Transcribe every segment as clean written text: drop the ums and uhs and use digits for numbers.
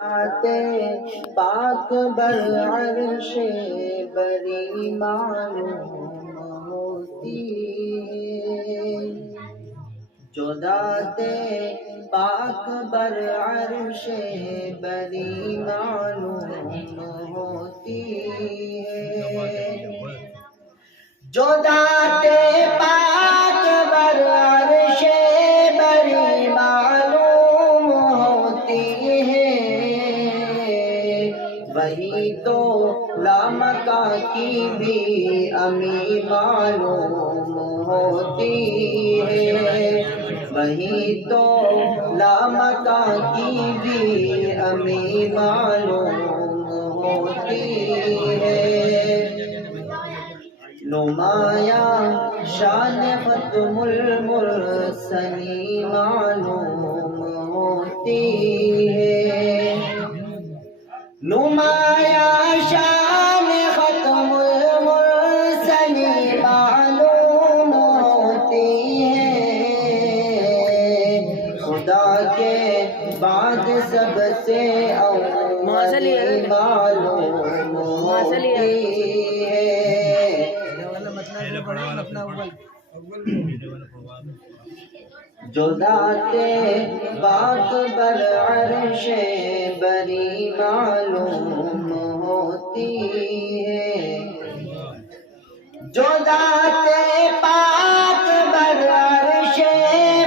آتے پاک بر عرش بری معلوم ہوتی ہے، جو ذات پاک بر عرش بری معلوم ہوتی ہے، جو ذات پاک بر عرش بری معلوم ہوتی ہے، وہی تو لامکا کی بھی امی معلوم ہوتی ہے، وہی تو لامکا کی بھی امی معلوم ہوتی ہے، نمایاں شان ختم المرسلین معلوم ہوتی ہے، نمایاں شان ختم المرسلین معلوم ہوتی ہے، خدا کے بعد سب سے اول معلوم ہوتی ہے، جو ذات پاک بر عرش بری معلوم ہوتی ہے، جو ذات پاک بر عرش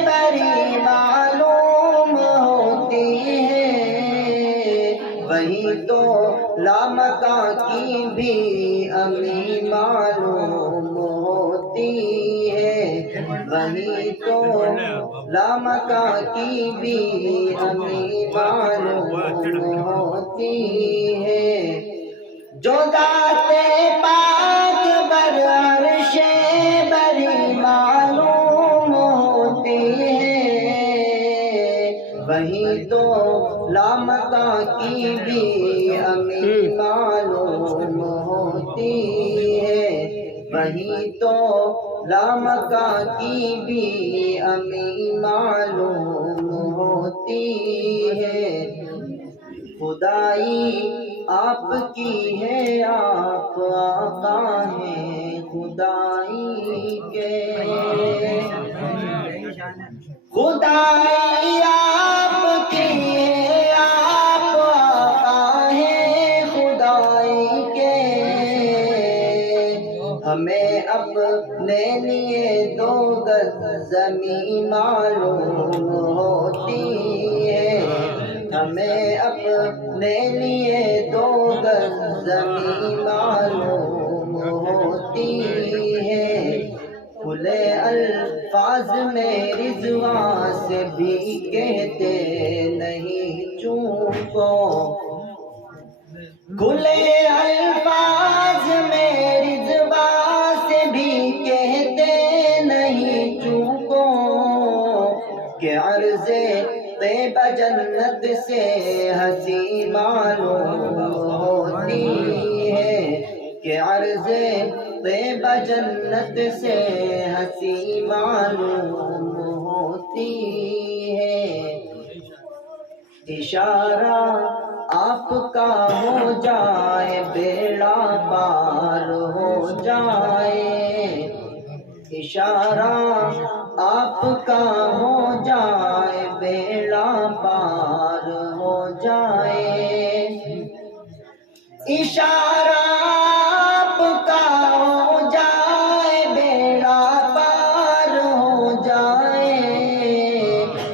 بری معلوم ہوتی ہے، وہی تو لامکا کی بھی امی معلوم ہوتی ہے، وہی تو لامکا کی بھی امی معلوم ہوتی ہے، جو ذات پاک بر عرش بری معلوم ہوتی ہے، وہی تو لامکا کی بھی امی معلوم ہوتی ہے، وہی تو لامکا کی بھی امی معلوم ہوتی ہے، خدائی آپ کی ہے، آپ آقا ہیں خدائی کے، خدائی آپ کی ہے، آپ آقا ہیں خدائی کے، ہمیں اپنے لیے دو گز زمین معلوم ہوتی ہے، ہمیں اپنے لیے دو گز زمین معلوم ہوتی ہے، کھلے الفاظ میں رضوان سے بھی کہتے نہیں چونکو، کھلے الفاظ میں رضوان سے بھی کہتے نہیں چونکو، کہ عرض طیبہ جنت سے ہنسی معلوم ہوتی ہے، کہ عرض طیبہ جنت سے ہنسی معلوم ہوتی ہے، اشارہ آپ کا ہو جائے بیڑا پار ہو جائے، اشارہ آپ کا ہو جائے بیڑا پار ہو جائے، اشارہ آپ کا ہو جائے بیڑا پار ہو جائے،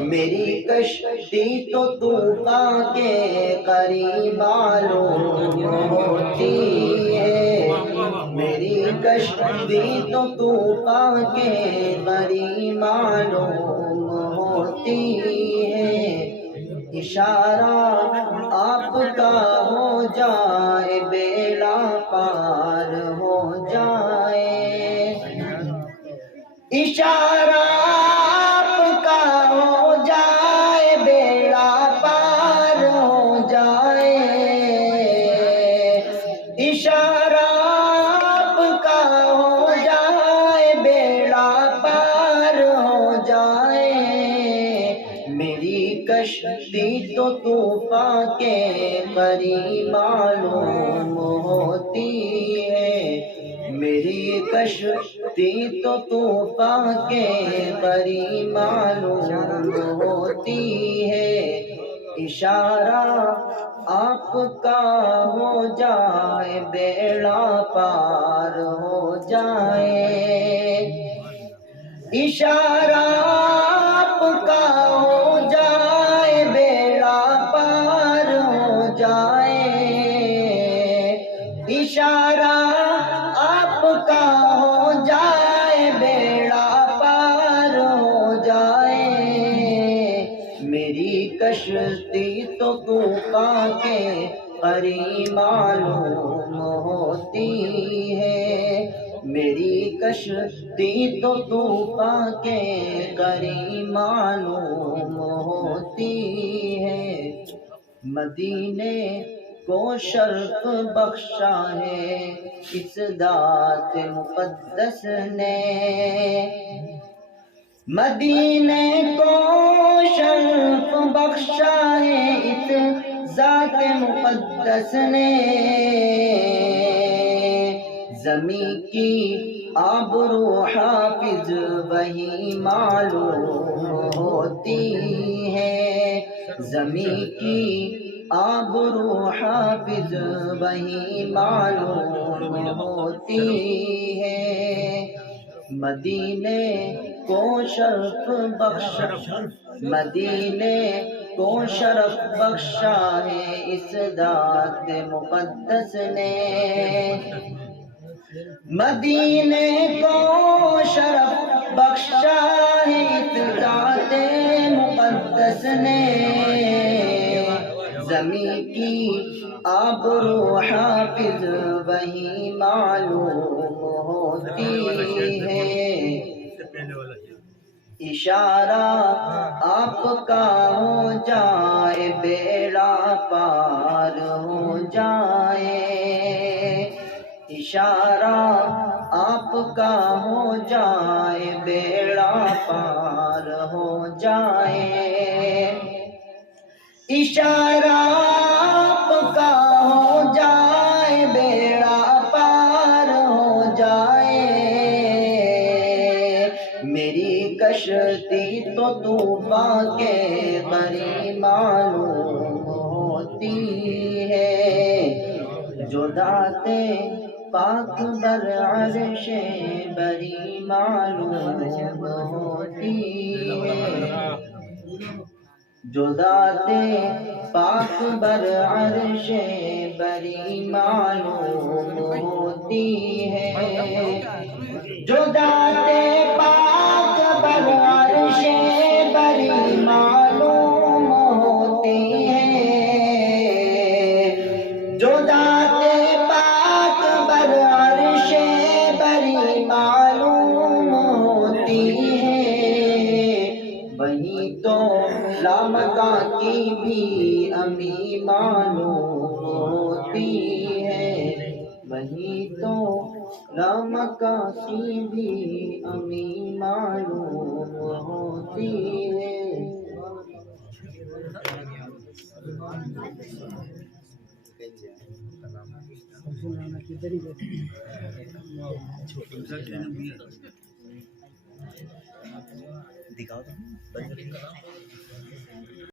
میری کشتی تو طوفان کے قریب معلوم ہوتی ہے، میری کشتی تو طوفان کے قریب معلوم ہوتی ہے، اشارہ آپ کا ہو جائے بیڑا پار ہو جائے، اشارہ آپ کا ہو جائے بیڑا پار ہو جائے، اشارہ آپ کا ہو جائے بیڑا پار ہو جائے، میری کشتی تو طوفان کے قریب معلوم ہوتی ہے، میری کشتی تو طوفان کے قریب معلوم ہوتی ہے، اشارہ آپ کا ہو جائے بیڑا پار ہو جائے، اشارہ آپ کا ہو جائے بیڑا پار ہو جائے، اشارہ آپ کا ہو جائے بیڑا پار ہو جائے، میری کشتی تو طوفان کے قریب معلوم ہوتی ہے، میری کشتی تو طوفان کے قریب معلوم ہوتی ہے، مدینے کو شرف بخشا ہے اس ذات مقدس نے، مدینے کو شرف بخشا ہے اس ذات مقدس نے، زمیں کی آبرو حافظ وہی معلوم ہوتی ہے، زمیں کی آبرو حافظ وہی معلوم ہوتی ہے، مدینے کو شرف بخشا، مدینے کو شرف بخشا ہے اس ذات مقدس نے، مدینے کو شرف بخشا ہے اس ذات مقدس نے، زمیں کی آبرو حافظ وہی معلوم ہوتی ہے، اشارہ آپ کا ہو جائے بیڑا پار ہو جائے، اشارہ آپ کا ہو جائے بیڑا پار ہو جائے، اشارہ آپ کا ہو جائے بیڑا پار ہو جائے، میری کشتی تو طوفان کے قریب معلوم ہوتی ہے، جو ذات پاک بر عرش بری معلوم ہوتی ہے، جو ذات پاک بر عرش بری معلوم ہوتی ہے، جو ذات پاک بر عرش بری معلوم ہوتی ہے، جو ذات پاک بر عرش بری معلوم ہوتی ہے، وہی تو لامکاں کی بھی امی معلوم ہوتی ہے، وہی تو لامکاں کی بھی امی معلوم ہوتی ہے۔ دکھاؤ تو